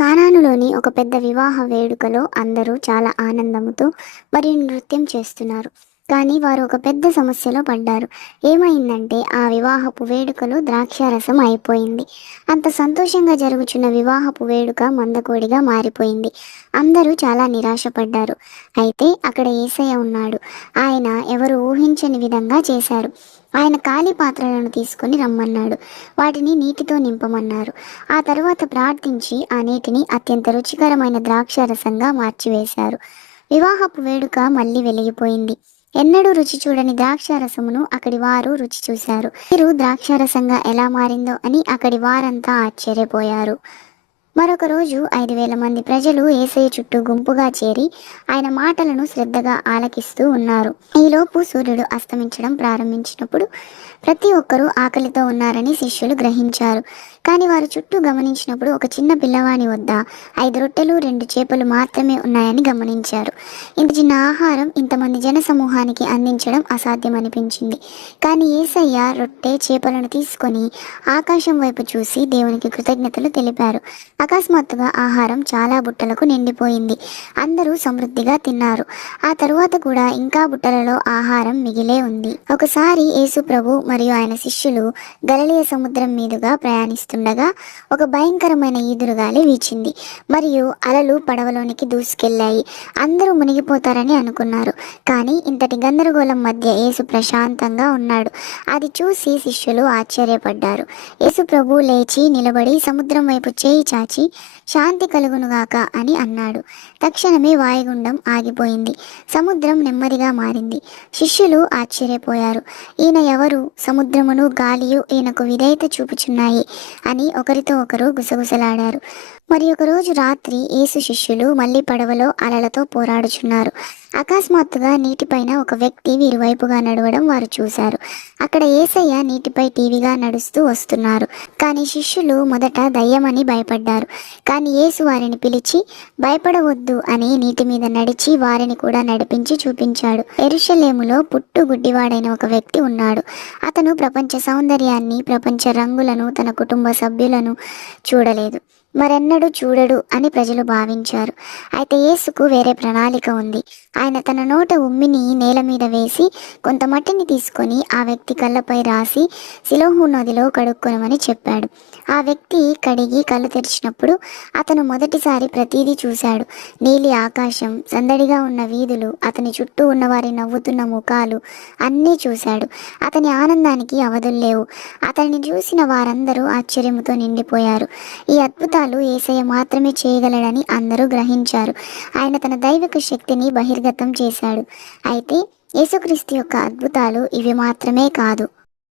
కానానులోని ఒక పెద్ద వివాహ వేడుకలో అందరూ చాలా ఆనందముతో మరియు నృత్యం చేస్తున్నారు. కానీ వారు ఒక పెద్ద సమస్యలో పడ్డారు. ఏమైందంటే ఆ వివాహపు వేడుకలో ద్రాక్షారసం అయిపోయింది. అంత సంతోషంగా జరుగుచున్న వివాహపు వేడుక మందకోడిగా మారిపోయింది. అందరూ చాలా నిరాశపడ్డారు. అయితే అక్కడ యేసయ్య ఉన్నాడు. ఆయన ఎవరు ఊహించని విధంగా చేశారు. ఆయన ఖాళీ పాత్రలను తీసుకొని రమ్మన్నాడు. వాటిని నీటితో నింపమన్నారు. ఆ తరువాత ప్రార్థించి ఆ నీటిని అత్యంత రుచికరమైన ద్రాక్షారసంగా మార్చివేశారు. వివాహపు వేడుక మళ్ళీ వెలిగిపోయింది. ఎన్నడూ రుచి చూడని ద్రాక్షారసమును అక్కడి వారు రుచి చూశారు. నీరు ద్రాక్షారసంగా ఎలా మారిందో అని అక్కడి వారంతా ఆశ్చర్యపోయారు. మరొక రోజు 5,000 మంది ప్రజలు యేసయ్య చుట్టూ గుంపుగా చేరి ఆయన మాటలను శ్రద్ధగా ఆలకిస్తూ ఉన్నారు. ఈలోపు సూర్యుడు అస్తమించడం ప్రారంభించినప్పుడు ప్రతి ఒక్కరూ ఆకలితో ఉన్నారని శిష్యులు గ్రహించారు. కానీ వారు చుట్టూ గమనించినప్పుడు ఒక చిన్న పిల్లవాని వద్ద 5 రొట్టెలు 2 చేపలు మాత్రమే ఉన్నాయని గమనించారు. ఇంత చిన్న ఆహారం ఇంతమంది జనసమూహానికి అందించడం అసాధ్యమనిపించింది. కానీ యేసయ్య రొట్టె చేపలను తీసుకొని ఆకాశం వైపు చూసి దేవునికి కృతజ్ఞతలు తెలిపారు. అకస్మాత్తుగా ఆహారం చాలా బుట్టలకు నిండిపోయింది. అందరూ సమృద్ధిగా తిన్నారు. ఆ తరువాత కూడా ఇంకా బుట్టలలో ఆహారం మిగిలే ఉంది. ఒకసారి యేసు ప్రభు మరియు ఆయన శిష్యులు గలిలయ సముద్రం మీదుగా ప్రయాణిస్తుండగా ఒక భయంకరమైన ఈదురుగాలి వీచింది మరియు అలలు పడవలోనికి దూసుకెళ్లాయి. అందరూ మునిగిపోతారని అనుకున్నారు. కానీ ఇంతటి గందరగోళం మధ్య యేసు ప్రశాంతంగా ఉన్నాడు. అది చూసి శిష్యులు ఆశ్చర్యపడ్డారు. యేసు ప్రభు లేచి నిలబడి సముద్రం వైపు చేయి చాచి శాంతి కలుగునుగాక అని అన్నాడు. తక్షణమే వాయుగుండం ఆగిపోయింది. సముద్రం నెమ్మదిగా మారింది. శిష్యులు ఆశ్చర్యపోయారు. ఈయన ఎవరు? సముద్రమును గాలియు ఈయనకు విధేయత చూపుచున్నాయి అని ఒకరితో ఒకరు గుసగుసలాడారు. మరి ఒక రోజు రాత్రి యేసు శిష్యులు మళ్ళీ పడవలో అలలతో పోరాడుచున్నారు. అకస్మాత్తుగా నీటిపైన ఒక వ్యక్తి వీరివైపుగా నడవడం వారు చూశారు. అక్కడ యేసయ్య నీటిపై టీవీగా నడుస్తూ వస్తున్నారు. కానీ శిష్యులు మొదట దయ్యమని భయపడ్డారు. కానీ యేసు వారిని పిలిచి భయపడవద్దు అని నీటి మీద నడిచి వారిని కూడా నడిపించి చూపించాడు. యెరూషలేములో పుట్టు గుడ్డివాడైన ఒక వ్యక్తి ఉన్నాడు. అతను ప్రపంచ సౌందర్యాన్ని, ప్రపంచ రంగులను, తన కుటుంబ సభ్యులను చూడలేదు. మరెన్నడూ చూడడు అని ప్రజలు భావించారు. అయితే యేసుకు వేరే ప్రణాళిక ఉంది. ఆయన తన నోట ఉమ్మిని నేల మీద వేసి కొంత మట్టిని తీసుకొని ఆ వ్యక్తి కళ్ళపై రాసి సిలోహు నదిలో కడుక్కొనమని చెప్పాడు. ఆ వ్యక్తి కడిగి కళ్ళు తెరిచినప్పుడు అతను మొదటిసారి ప్రతీదీ చూశాడు. నీలి ఆకాశం, సందడిగా ఉన్న వీధులు, అతని చుట్టూ ఉన్నవారి నవ్వుతున్న ముఖాలు అన్నీ చూశాడు. అతని ఆనందానికి అవధుల్లేవు. అతనిని చూసిన వారందరూ ఆశ్చర్యంతో నిండిపోయారు. ఈ అద్భుతాలు యేసయ్య మాత్రమే చేయగలడని అందరూ గ్రహించారు. ఆయన తన దైవిక శక్తిని బహిర్గతం చేశాడు. అయితే యేసుక్రీస్తు యొక్క అద్భుతాలు ఇవి మాత్రమే కాదు.